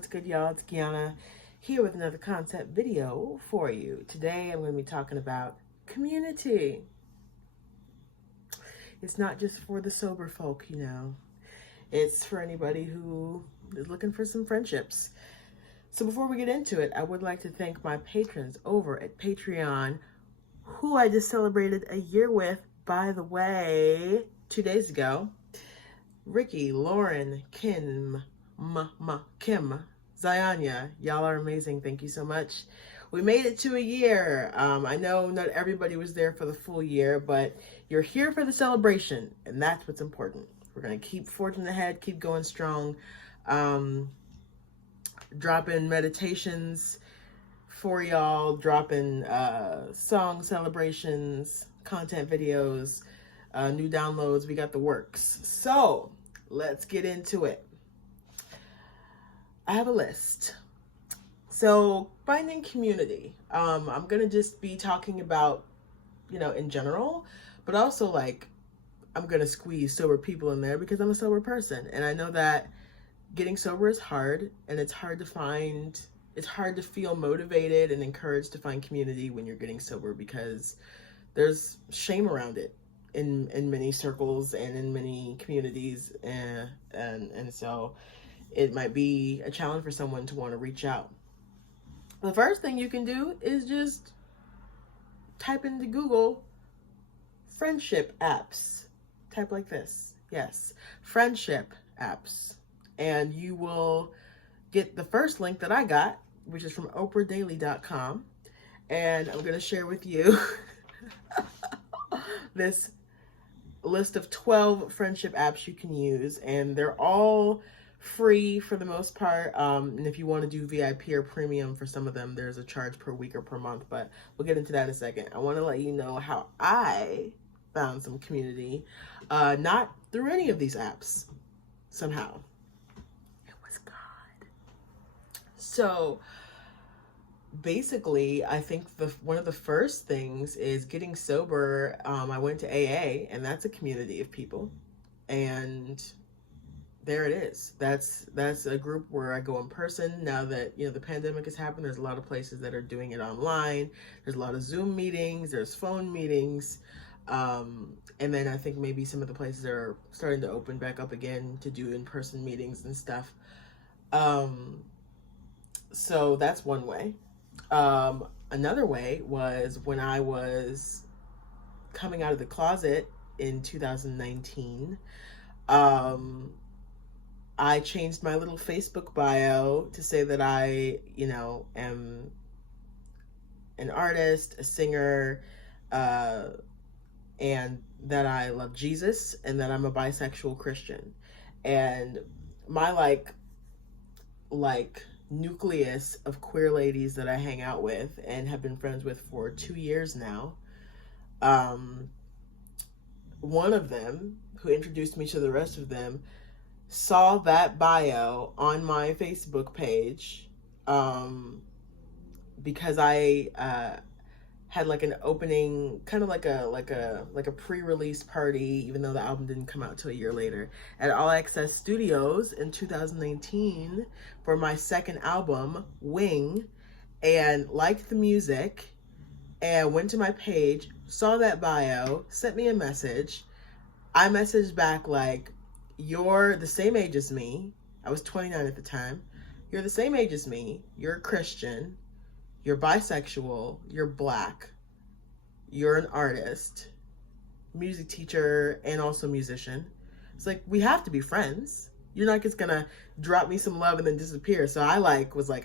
What's good, y'all? It's Guianna here with another concept video for you. Today I'm going to be talking about community. It's not just for the sober folk, you know. It's for anybody who is looking for some friendships. So before we get into it, I would like to thank my patrons over at Patreon, who I just celebrated a year with, by the way, 2 days ago. Ricky, Lauren, Kim, Zianya, y'all are amazing. Thank you so much. We made it to a year. I know not everybody was there for the full year, but you're here for the celebration, and that's what's important. We're going to keep forging ahead, keep going strong, dropping meditations for y'all, dropping song celebrations, content videos, new downloads. We got the works. So let's get into it. I have a list. So finding community. I'm going to just be talking about, in general, but also like I'm going to squeeze sober people in there because I'm a sober person. And I know that getting sober is hard, and it's hard to feel motivated and encouraged to find community when you're getting sober because there's shame around it in many circles and in many communities. And so it might be a challenge for someone to want to reach out. The first thing you can do is just type into Google friendship apps. Type like this. Yes, friendship apps. And you will get the first link that I got, which is from oprahdaily.com. And I'm going to share with you this list of 12 friendship apps you can use. And they're all free for the most part. And if you want to do VIP or premium for some of them, there's a charge per week or per month. But we'll get into that in a second. I want to let you know how I found some community, not through any of these apps somehow. So basically, I think one of the first things is getting sober. I went to AA, and that's a community of people, and there it is. That's a group where I go in person. Now that the pandemic has happened, there's a lot of places that are doing it online. There's a lot of Zoom meetings, there's phone meetings, and then I think maybe some of the places are starting to open back up again to do in-person meetings and stuff. So that's one way. Another way was when I was coming out of the closet in 2019. I changed my little Facebook bio to say that I, am an artist, a singer, and that I love Jesus, and that I'm a bisexual Christian. And my like nucleus of queer ladies that I hang out with and have been friends with for 2 years now. One of them, who introduced me to the rest of them, saw that bio on my Facebook page because I had like an opening, kind of like a pre-release party, even though the album didn't come out till a year later, at All Access Studios in 2019 for my second album, Wing, and liked the music and went to my page, saw that bio, sent me a message. I messaged back like, "You're the same age as me." I was 29 at the time. "You're the same age as me. You're a Christian. You're bisexual, you're Black, you're an artist, music teacher, and also musician. It's like, we have to be friends. You're not just gonna drop me some love and then disappear." So I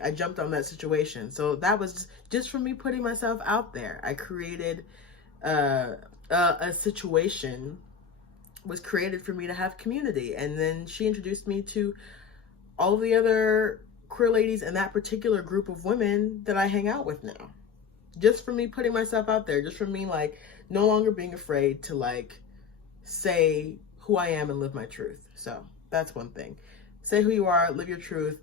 I jumped on that situation. So that was just from me putting myself out there. I created a situation was created for me to have community. And then she introduced me to all of the other queer ladies and that particular group of women that I hang out with now. Just from me putting myself out there, just from me no longer being afraid to say who I am and live my truth. So that's one thing. Say who you are, live your truth,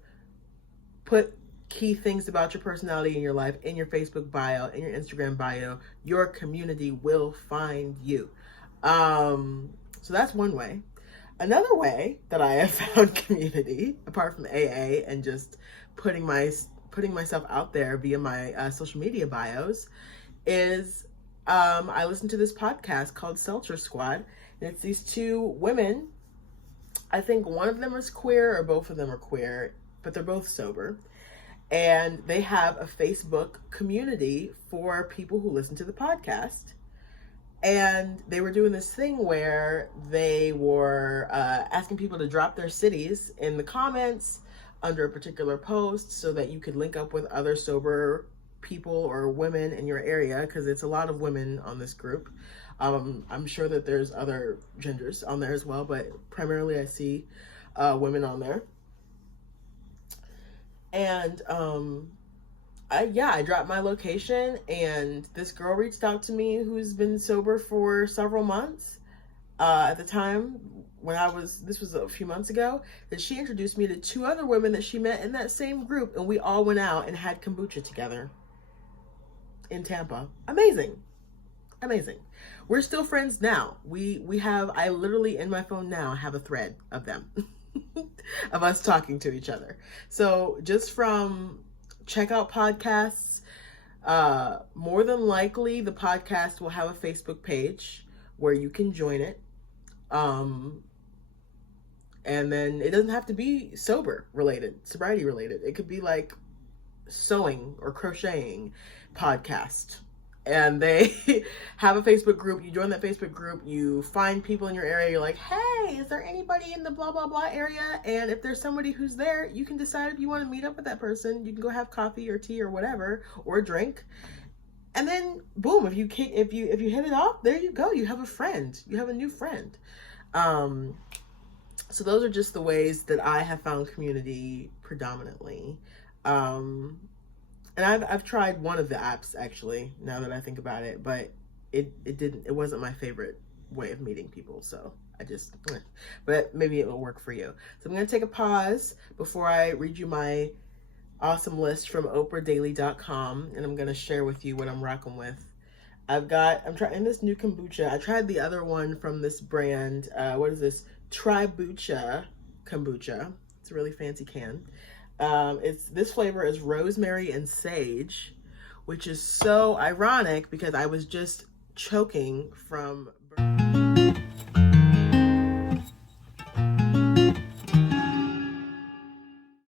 put key things about your personality in your life in your Facebook bio, in your Instagram bio. Your community will find you. So that's one way. Another way that I have found community, apart from AA and just putting myself out there via my social media bios is I listen to this podcast called Seltzer Squad, and it's these two women. I think one of them is queer, or both of them are queer, but they're both sober. And they have a Facebook community for people who listen to the podcast. And they were doing this thing where they were asking people to drop their cities in the comments under a particular post so that you could link up with other sober people or women in your area, because it's a lot of women on this group. I'm sure that there's other genders on there as well, but primarily I see women on there. And I dropped my location, and this girl reached out to me who's been sober for several months. At the time this was a few months ago, that she introduced me to two other women that she met in that same group, and we all went out and had kombucha together in Tampa. Amazing. We're still friends now. I literally in my phone now have a thread of them, of us talking to each other. So just from check out podcasts, more than likely the podcast will have a Facebook page where you can join it. And then it doesn't have to be sobriety related. It could be like sewing or crocheting podcast. And they have a Facebook group. You join that Facebook group, you find people in your area, you're like, hey, is there anybody in the blah blah blah area? And if there's somebody who's there, you can decide if you want to meet up with that person. You can go have coffee or tea or whatever, or a drink. And then boom, if you hit it off, there you go. You have a friend. You have a new friend. So those are just the ways that I have found community predominantly. And I've tried one of the apps, actually, now that I think about it, but it wasn't my favorite way of meeting people. So but maybe it will work for you. So I'm going to take a pause before I read you my awesome list from oprahdaily.com, and I'm going to share with you what I'm rocking with. I'm trying this new kombucha. I tried the other one from this brand. What is this? Tribucha kombucha. It's a really fancy can. This flavor is rosemary and sage, which is so ironic because I was just choking from